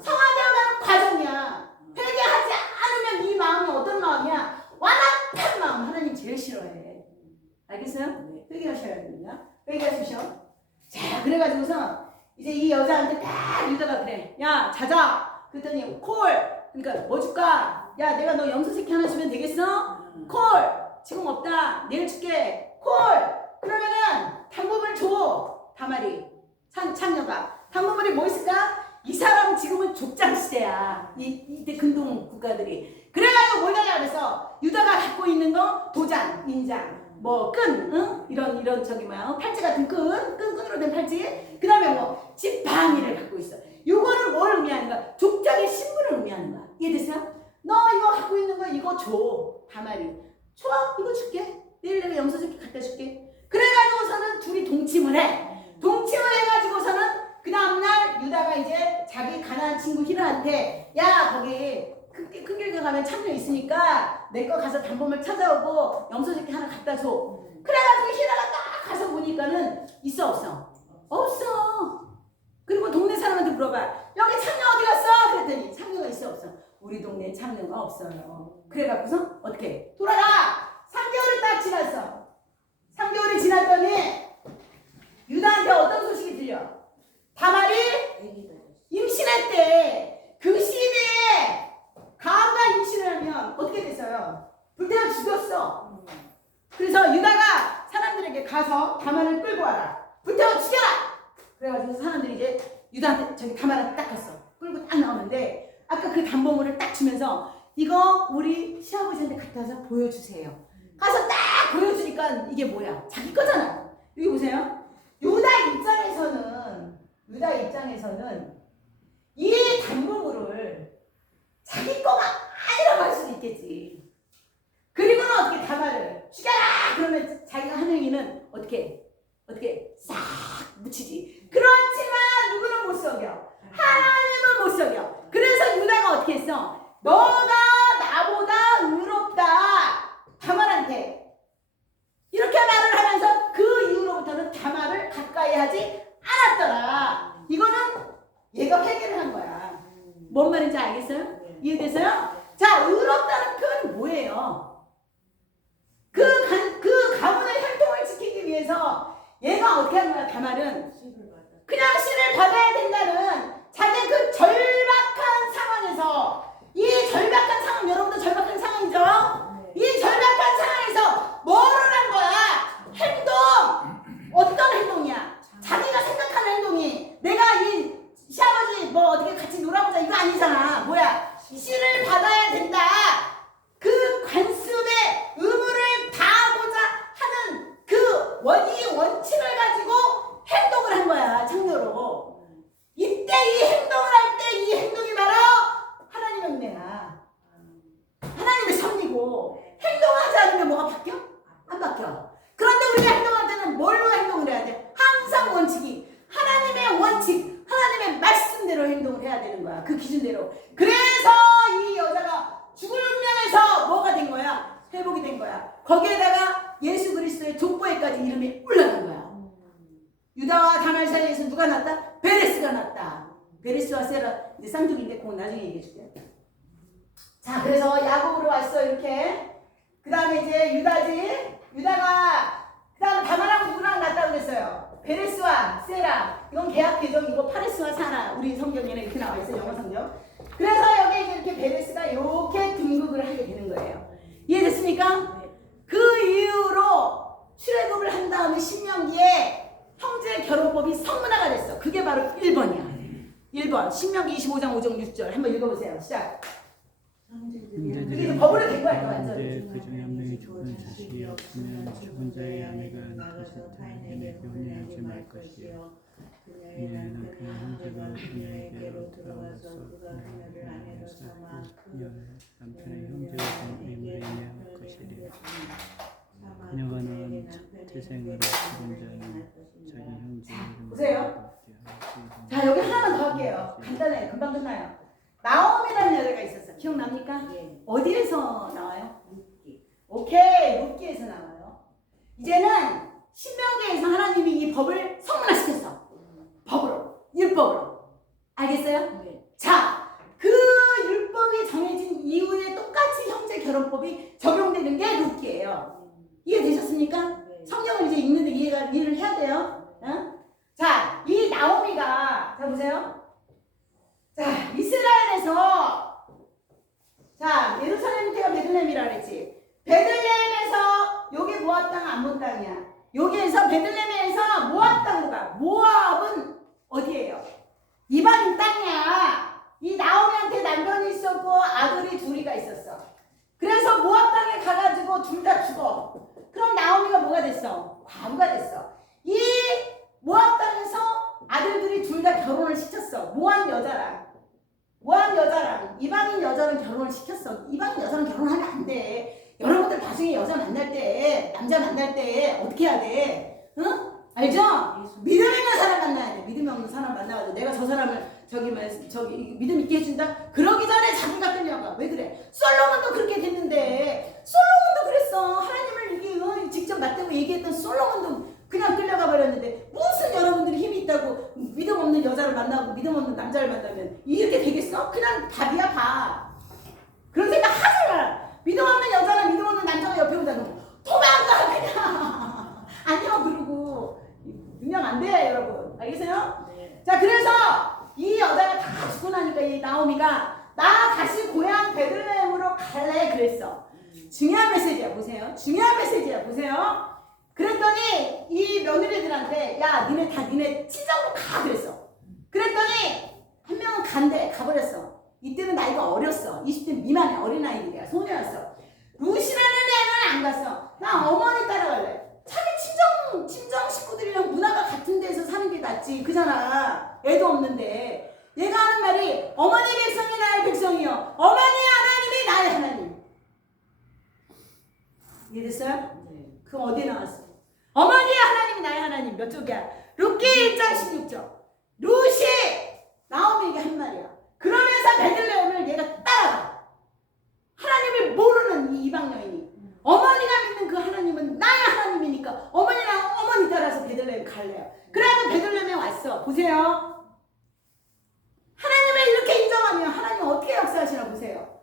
성화되어가는 과정이야. 회개하지 않으면 이 마음이 어떤 마음이야? 완악한 마음. 하나님 제일 싫어해. 알겠어요? 회개하셔야 됩니다. 회개하십시오. 자, 그래가지고서 이제 이 여자한테 딱 유다가 그래. 야, 자자. 그랬더니 콜. 그러니까 뭐 줄까? 야, 내가 너 염소새끼 하나 주면 되겠어? 콜. 지금 없다. 내일 줄게. 콜. 그러면은 당분을 줘. 다말이. 창녀가. 당분물이 뭐 있을까? 이 사람은 지금은 족장 시대야. 이때 근동 국가들이. 그래가지고 뭘 달라 그래서 유다가 갖고 있는 거 도장, 인장. 뭐 끈, 응? 이런 저기 뭐야 팔찌 같은 끈으로 된 팔찌. 그 다음에 뭐 지팡이를 갖고 있어. 요거는 뭘 의미하는가? 족장의 신분을 의미하는 거야. 이해됐어요? 너 이거 갖고 있는 거 이거 줘. 다말이. 좋아, 이거 줄게. 내일 내가 염소새끼 갖다 줄게. 그래가지고서는 둘이 동침을 해. 동침을 해가지고서는 그 다음날 유다가 이제 자기 가난한 친구 히라한테 야 거기 큰 길가 가면 창녀 있으니까 내 거 가서 단범을 찾아오고 염소새끼 하나 갖다 줘. 그래가지고 히라가 딱 가서 보니까는 있어 없어? 없어. 그리고 동네 사람한테 물어봐. 여기 창녀 어디 갔어? 그랬더니 창녀가 있어 없어? 우리 동네에 창녀가 없어요. 그래갖고서 어떻게? 돌아가! 3개월이 딱 지났어. 3개월이 지났더니 유다한테 어떤 소식이 들려? 다말이 임신했대. 그 시대에 가압과 임신을 하면 어떻게 됐어요? 불태워 죽였어. 그래서 유다가 사람들에게 가서 다말을 끌고 와라. 불태워 죽여라. 그래가지고 사람들이 이제 유다한테 저기 다말한테 딱 갔어. 끌고 딱 나오는데 아까 그 단보물을 딱 주면서 이거 우리 시아버지한테 갖다 와서 보여주세요. 가서 딱 보여주니까 이게 뭐야? 자기 거잖아. 여기 보세요. 유다 입장에서는 이 단보물을 자기 거가 아니라고 할 수도 있겠지. 그리고는 어떻게 다말을 죽여라! 그러면 자기가 하는 일은 어떻게 싹 묻히지. 그렇지만 누구는 못 속여? 하나님은 못 속여. 그래서 유다가 어떻게 했어? 너가 나보다 의롭다. 다말한테 이렇게 말을 하면서 그 이후로부터는 다말을 가까이 하지 않았더라. 이거는 얘가 회개를 한 거야. 뭔 말인지 알겠어요? 이해됐어요? 자, 의롭다는 표현은 뭐예요? 그 가문의 혈통을 지키기 위해서 얘가 어떻게 한 거야? 다말은 그냥 씨를 받아야 된다는 자기 그 절박한 상황에서, 이 절박한 상황, 여러분도 절박한 상황이죠? 이 절박한 상황에서 뭐를 한 거야? 행동! 어떤 행동이야? 자기가 생각하는 행동이 내가 이 시아버지 뭐 어떻게 같이 놀아보자 이거 아니잖아. 뭐야? 씨를 받아야 된다. 그 관습의 의무를 다하고자 하는 그 이 원칙을 가지고 행동을 한 거야. 창조로. 이때 이 행동을 할 때 이 행동이 바로 하나님의 은혜야. 하나님의 섭리고. 행동하지 않으면 뭐가 바뀌어? 안 바뀌어. 그런데 우리가 행동할 때는 뭘로 행동을 해야 돼? 항상 원칙이 하나님의 원칙, 하나님의 말씀대로 행동을 해야 되는 거야. 그 기준대로. 그래서 이 여자가 죽을 운명에서 뭐가 된 거야? 회복이 된 거야. 거기에다가 예수 그리스도의 족보에까지 이름이 올라간 거야. 유다와 다말 사이에서 누가 났다? 베레스가 났다. 베레스와 세라, 이제 쌍둥이인데 그건 나중에 얘기해 줄게요. 자, 그래서 야곱으로 왔어 이렇게. 그 다음에 이제 유다지. 유다가 그 다음 다말하고 누구랑 났다고 그랬어요? 베레스와 세라. 이건 계약 개정, 이거 파레스와 사라. 우리 성경에는 이렇게 나와 있어요. 영어 성경. 그래서 여기 이제 이렇게 베레스가 이렇게 등극을 하게 되는 거예요. 이해됐습니까? 그 이후로 출애굽을 한 다음에 신명기에 형제 결혼법이 성문화가 됐어. 그게 바로 1번이야. 1번. 신명기 25장 5절 6절. 한번 읽어보세요. 시작. 그게 이제 법으로 된 거야, 완전. 그 중에 한 명이 죽은 자식이 없으면 죽은 자의 아내가 나가서 타인에게 혼인하지 말 것이요. 그녀의 남편 형제가 그녀에게로 들어와서 그녀를 아내로 삼아 그녀의 남편의 형제가 된 의무에 할 것이리라. 그녀가 낳은 태생으로 죽은 자는 자기 형제의 이름을 보세요. 받게 하시고. 자, 여기 하나만 더 할게요. 간단해. 금방 끝나요. 나옴이라는 여자가 있었어. 기억납니까? 예. 어디에서 나와요? 룻기. 오케이. 룻기에서 나와요. 이제는 신명기에서 하나님이 이 법을 성문화시켰어. 법으로. 율법으로. 알겠어요? 네. 자, 그 율법이 정해진 이후에 똑같이 형제 결혼법이 적용되는 게 룻기예요. 이해되셨습니까? 네. 성경을 이제 읽는데 이해를 해야 돼요. 응? 자, 이 나오미가, 자, 보세요. 자, 이스라엘에서, 자, 예루살렘 밑에가 베들레헴이라 그랬지. 베들레헴에서, 요게 모압 땅, 암몬 땅이야. 여기에서 베들레헴에서 모압 땅으로 가. 모압은 어디예요? 이방인 땅이야. 이 나오미한테 남편이 있었고, 아들이 둘이가 있었어. 그래서 모압 땅에 가가지고 둘 다 죽어. 그럼 나오미가 뭐가 됐어? 과부가 됐어. 이 모압 땅에서 아들들이 둘 다 결혼을 시켰어. 모압 여자랑 이방인 여자랑 결혼을 시켰어. 이방인 여자랑 결혼하면 안 돼. 여러분들 나중에 여자 만날 때, 남자 만날 때 어떻게 해야 돼? 응? 알죠? 믿음 있는 사람 만나야 돼. 믿음이 없는 사람 만나가지고 내가 저 사람을 저기 믿음 있게 해준다? 그러기 전에 자기가 끌려가. 왜 그래? 솔로몬도 그렇게 됐는데 솔로몬도 그랬어. 하나님을 이게 직접 맞대고 얘기했던 솔로몬도 그냥 끌려가 버렸는데 무슨 여러분들이 힘이 있다고 믿음 없는 여자를 만나고 믿음 없는 남자를 만나면 이렇게 되겠어? 그냥 밥이야 밥. 그런 생각 하지 마. 믿음 없는 여자랑 믿음 없는 남자가 옆에 온다 그러면 도망가 그냥. 아니요 그러고 능력 안 돼 여러분. 알겠어요? 네. 자 그래서 이 여자가 다 죽고 나니까 이 나오미가 나 다시 고향 베들레헴으로 갈래 그랬어. 중요한 메시지야 보세요. 중요한 메시지야 보세요. 그랬더니 이 며느리들한테 야 니네 친정으로 가 그랬어. 그랬더니 한 명은 간대 가버렸어. 이때는 나이가 어렸어. 20대 미만의 어린아이들이야. 소녀였어. 루시라는 애는 안 갔어. 나 어머니 따라갈래. 자기 친정 식구들이랑 문화가 같은 데서 사는 게 낫지. 그잖아. 애도 없는데. 얘가 하는 말이 어머니 백성이 나의 백성이요. 어머니 하나님이 나의 하나님. 이해됐어요? 네. 그럼 어디에 나왔어? 어머니의 하나님이 나의 하나님. 몇 쪽이야? 룻기 1장 16절. 룻이 나오미에게 한 말이야. 그러면서 베들레헴을 얘가 따라가. 하나님을 모르는 이 이방 여인이 어머니가 믿는 그 하나님은 나의 하나님이니까 어머니랑 어머니 따라서 베들레헴 갈래요. 그래서 베들레헴에 왔어. 보세요. 하나님을 이렇게 인정하면 하나님 어떻게 역사하시나 보세요.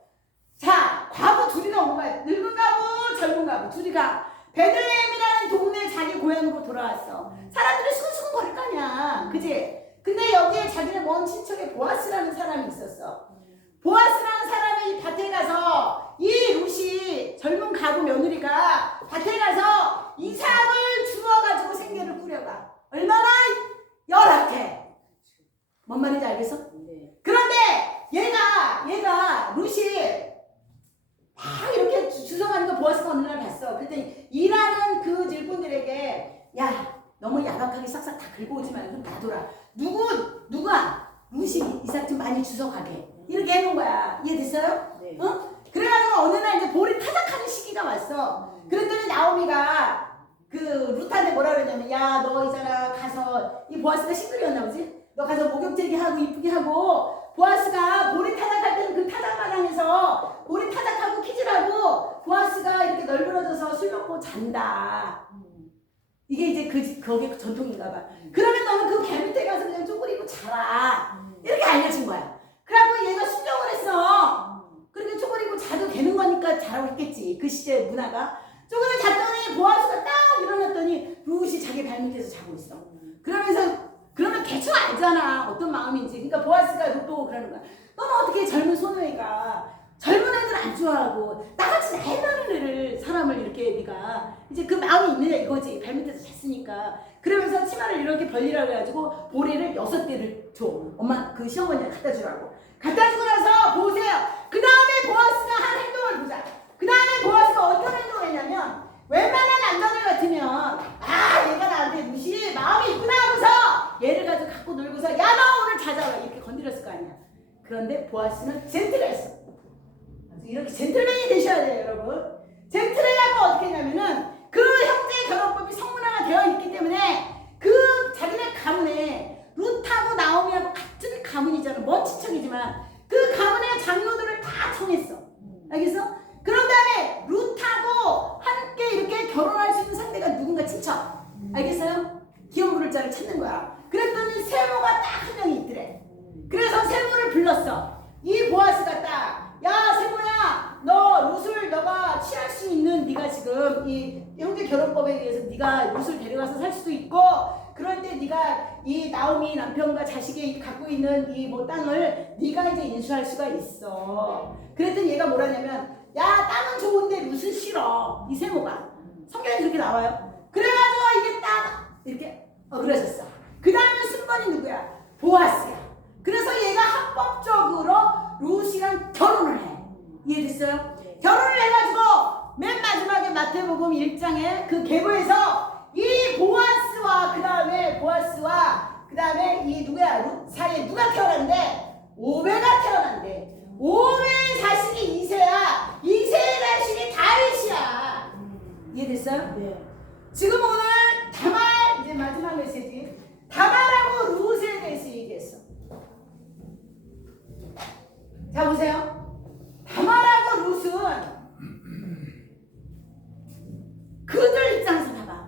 자, 과부 둘이가 온 거야. 늙은 과부, 젊은 과부 둘이가 베들레헴이라는 동네 자기 고향으로 돌아왔어. 사람들이 숭숭거릴 거 아니야. 그지? 근데 여기에 자기네 먼 친척에 보아스라는 사람이 있었어. 보아스라는 사람이 이 밭에 가서 이 룻이 젊은 가구 며느리가 밭에 가서 이삭을 주워가지고 생계를 꾸려가. 얼마나 열악해. 뭔 말인지 알겠어? 네. 그런데 얘가 룻이 막 이렇게 주워가는 거 보아스가 어느 날 봤어. 그랬더니 일하는 그 일꾼들에게 야 너무 야박하게 싹싹 다 긁고 오지 말고 좀 놔둬라. 누가 룻이 이삭 좀 많이 주워가게 이렇게 해놓은 거야. 이해됐어요? 네. 어? 그래가지고 어느 날 이제 볼이 타작하는 시기가 왔어. 그랬더니 나오미가 그 룻한테 뭐라 그러냐면 야 너 있잖아 가서 이 보아스가 싱글이었나 보지? 너 가서 목욕제기 하고 이쁘게 하고 보아스가 볼이 타작할 때는 그 타작마당에서 볼이 타작하고 키질하고 보아스가 이렇게 널브러져서 술 먹고 잔다. 이게 이제 거기에 전통인가 봐. 그러면 너는 그 배 밑에 가서 그냥 쪼그리고 자라. 이렇게 알려준 거야. 그래갖고 얘가 순종을 했어. 그렇게 쪼그리고 자도 되는 거니까 자라고 했겠지. 그 시대 문화가. 쪼그려 잤더니 보아스가 딱 일어났더니 룻이 자기 발 밑에서 자고 있어. 그러면 대충 알잖아. 어떤 마음인지. 그러니까 보아스가 룻 보고 그러는 거야. 너는 어떻게 젊은 소녀애가 젊은 애들 안 좋아하고 나같이 나이 많은 애를 사람을 이렇게 네가 이제 그 마음이 있느냐 이거지. 발 밑에서 잤으니까. 그러면서 치마를 이렇게 벌리라고 해가지고 보리를 6개를 줘. 엄마 그 시어머니한테 갖다 주라고. 갖다 주고 나서 보세요. 그 다음에 보아스가 보아스는 젠틀했어. 이렇게 젠틀맨이 되셔야 돼요, 여러분. 젠틀하고 어떻게 했냐면은 그 형제 결혼법이 성문화가 되어 있기 때문에 그 자기네 가문에 룻하고 나오미하고 같은 가문이잖아. 먼 친척이지만 그 가문의 장로들을 다 청했어. 알겠어? 그런 다음에 룻하고 함께 이렇게 결혼할 수 있는 상대가 누군가 친척. 알겠어요? 기업 부를 자를 찾는 거야. 그랬더니 세모가 딱 한 명이 있더래. 그래서 세모를 불렀어. 이 보아스가 딱, 야 세모야, 너 룻을 너가 취할 수 있는, 네가 지금 이 형제 결혼법에 의해서 네가 룻을 데려가서 살 수도 있고, 그럴 때 네가 이 나오미 남편과 자식이 갖고 있는 이 뭐 땅을 네가 이제 인수할 수가 있어. 그랬더니 얘가 뭐라냐면, 야 땅은 좋은데 룻은 싫어. 이 세모가 성경에 그렇게 나와요. 그래가지고 이게 딱 이렇게 그러셨어. 그 다음에 순번이 누구야? 보아스야. 그래서 얘가 합법적으로 룻이랑 결혼을 해. 이해됐어요? 결혼을 해가지고 맨 마지막에 마태복음 1장에 그 계보에서 이 보아스와 그 다음에 이 누구야? 룻 사이에 누가 태어났는데? 오베가 태어난대. 오베의 자식이 이세야. 이세의 자식이 다윗이야. 이해됐어요? 네. 지금 오늘 다말, 이제 마지막 메시지, 다말하고 룻에 대해서 얘기했어. 자 보세요. 다말하고 룻은 그들 입장에서 봐봐.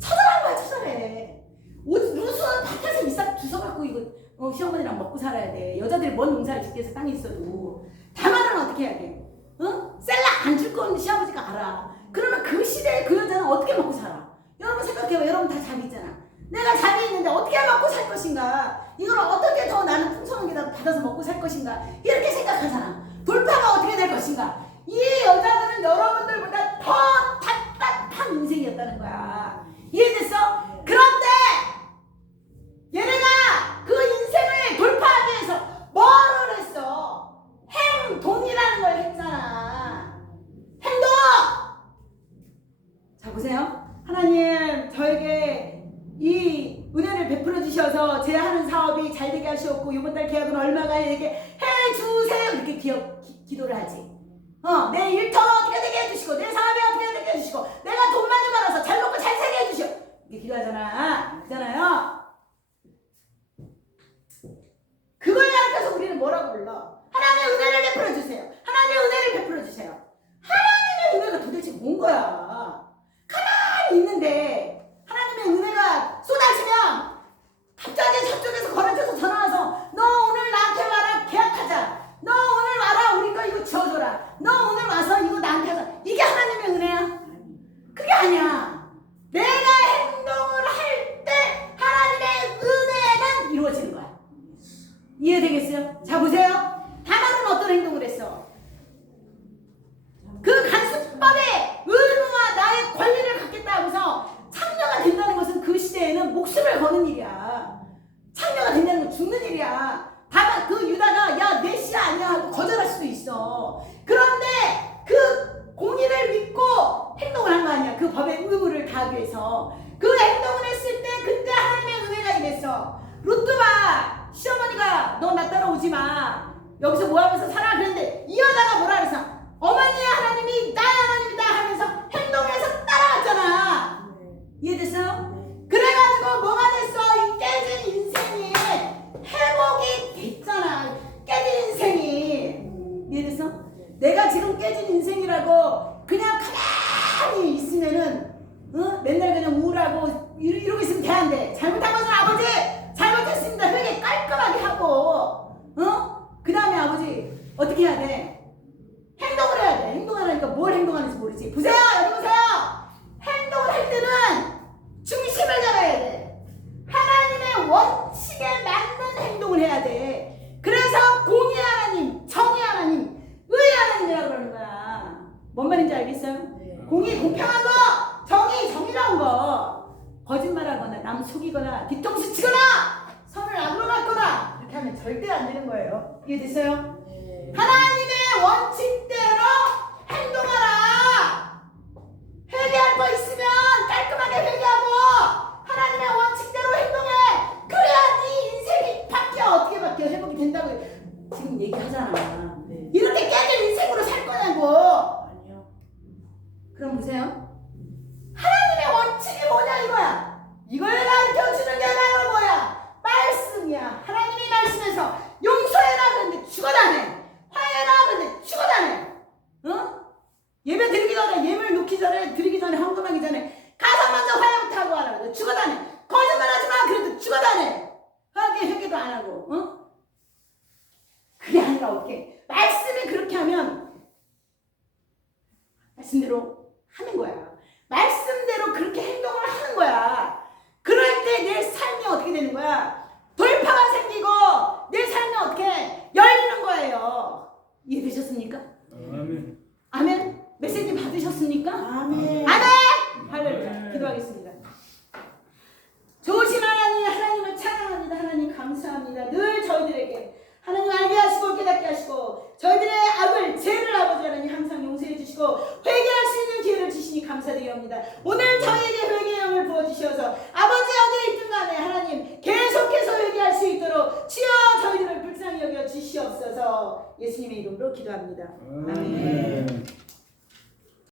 처절한 거야, 처절해. 룻은 밭에서 이싹 주워갖고 이거 시어머니랑 먹고 살아야 돼. 여자들이 뭔 농사를 짓기 위해서 땅이 있어도. 다말은 어떻게 해야 돼? 셀라 안 줄 건 시아버지가 알아. 그러면 그 시대에 그 여자는 어떻게 먹고 살아? 여러분 생각해요. 여러분 다 자기 있잖아. 내가 자기 있는데 어떻게 먹고 살 것인가? 이걸 어떻게 더 나는 풍성하게 받아서 먹고 살 것인가? 이렇게 생각하잖아. 돌파가 어떻게 될 것인가? 이 여자들은 여러분들보다 더 답답한 인생이었다는 거야. 이해됐어? 그런데 얘네가 그 인생을 돌파하기 위해서 뭐를 했어? 행동이라는 걸 했잖아. 행동! 자 보세요. 하나님 저에게 이 은혜를 베풀어 주셔서 제 하는 사업이 잘 되게 하시옵고 이번 달 계약은 얼마가 이렇게 해주세요. 이렇게 기도를 하지. 내 일터가 어떻게 되게 해주시고 내 사업이 어떻게 되게 해주시고 내가 돈 많이 벌어서 잘 먹고 잘 살게 해주시오. 이렇게 기도하잖아. 그잖아요. 그걸 가르쳐서 우리는 뭐라고 불러? 하나님의 은혜를 베풀어 주세요. 하나님의 은혜를 베풀어 주세요. 하나님의 은혜가 도대체 뭔 거야? 가만히 있는데 하나님의 은혜가 쏟아지면 갑자기 저쪽에서 걸어져서 전화 와서 너 오늘 나한테 와라 계약하자. 너 오늘 와라 우리 거 이거 지어줘라. 너 오늘 와서 이거 나한테 하자. 이게 하나님의 은혜야? 그게 아니야. 내가 행동을 할 때 하나님의 은혜는 이루어지는 거야. 이해되겠어요? 자 보세요. 다말은 어떤 행동을 했어? 그 간수법에 의무와 나의 권리를 갖겠다 하고서 창녀가 된다는 것은 그 시대에는 목숨을 거는 일이야. 창녀가 된다는 건 죽는 일이야. 다만 그 유다가 야 내 씨 아니야 하고 거절할 수도 있어. 그런데 그 공의를 믿고 행동을 한 거 아니야. 그 법의 의무를 다하기 위해서. 그 행동을 했을 때 그때 하나님의 은혜가 임했어. 룻도 봐. 시어머니가 너 나 따라오지 마. 여기서 뭐 하면서 살아. 그랬는데 이 여자가 뭐라 그랬어? 어머니의 하나님이 나의 하나님이다 하면서 행동해서 따라왔잖아. 이해됐어요? 그래가지고 뭐가 됐어? 이 깨진 인생이 회복이 됐잖아. 깨진 인생이. 이해됐어? 내가 지금 깨진 인생이라고 그냥 가만히 있으면은 맨날 그냥 우울하고 이러고 있으면 돼 안 돼? 잘못한 것은 아버지 잘못했습니다. 회개 깔끔하게 하고 그 다음에 아버지 어떻게 해야 돼? 행동을 해야 돼. 행동하라니까 뭘 행동하는지 모르지. 보세요. 여기 보세요. 행동을 할 때는 중심을 잡아야 돼. 하나님의 원칙에 맞는 행동을 해야 돼. 그래서 공의 하나님, 정의 하나님, 의 하나님이라고 그러는 거야. 뭔 말인지 알겠어요? 네. 공의 공평한 거, 정의 정의로운 거, 거짓말하거나 남 속이거나 뒤통수 치거나 선을 악으로 갚거나 이렇게 하면 절대 안 되는 거예요. 이해됐어요? 네. 하나님의 원칙대로 행동하라. 회개할 거 있으면 깔끔하게 회개하고 하나님의 원칙대로 행동해. 그래야 네 인생이 바뀌어. 어떻게 바뀌어? 회복이 된다고 지금 얘기 네. 이렇게 깨진 인생으로 살 거냐고. 아니요. 그럼 보세요. 하나님의 원칙이 뭐냐 이거야. 이걸 가르쳐주는 게 바로 뭐야? 말씀이야. 하나님이 말씀에서 용서해라 그런데 죽어다네. 화해라 그런데 죽어다네. 어? 예배 드리기 전에 예물 놓기 전에 드리기 전에 헌금하기 전에 가서 먼저 화해부터 하고 하라 그래. 죽어다네. 거짓말하지 마 그래도 죽어다네. 회개도 안 하고. 어? 그게 아니라 어떻게? 말씀이 그렇게 하면 말씀대로 하는 거야. 말씀대로 그렇게 행동을 하는 거야. 그럴 때 내 삶이 어떻게 되는 거야? 돌파가 생기고 내 삶이 어떻게 열리는 거예요. 이해되셨습니까? 아멘. 아멘. 메시지 받으셨습니까? 아멘. 아멘. 할렐루야. 기도하겠습니다. 좋으신 하나님, 하나님을 찬양합니다. 하나님 감사합니다. 늘 저희들에게 하나님 알게 하시고 깨닫게 하시고 저희들의 악을 죄를 아버지 하나님 항상 용서해 주시고 회개할 수 있는 기회를 주시니 감사드립니다. 오늘 저희에게 회개의 영을 부어주셔서 아버지 어디에 있든 간에 하나님 계속해서 회개할 수 있도록 주여 저희들을 불쌍히 여겨 주시옵소서. 예수님의 이름으로 기도합니다. 아멘.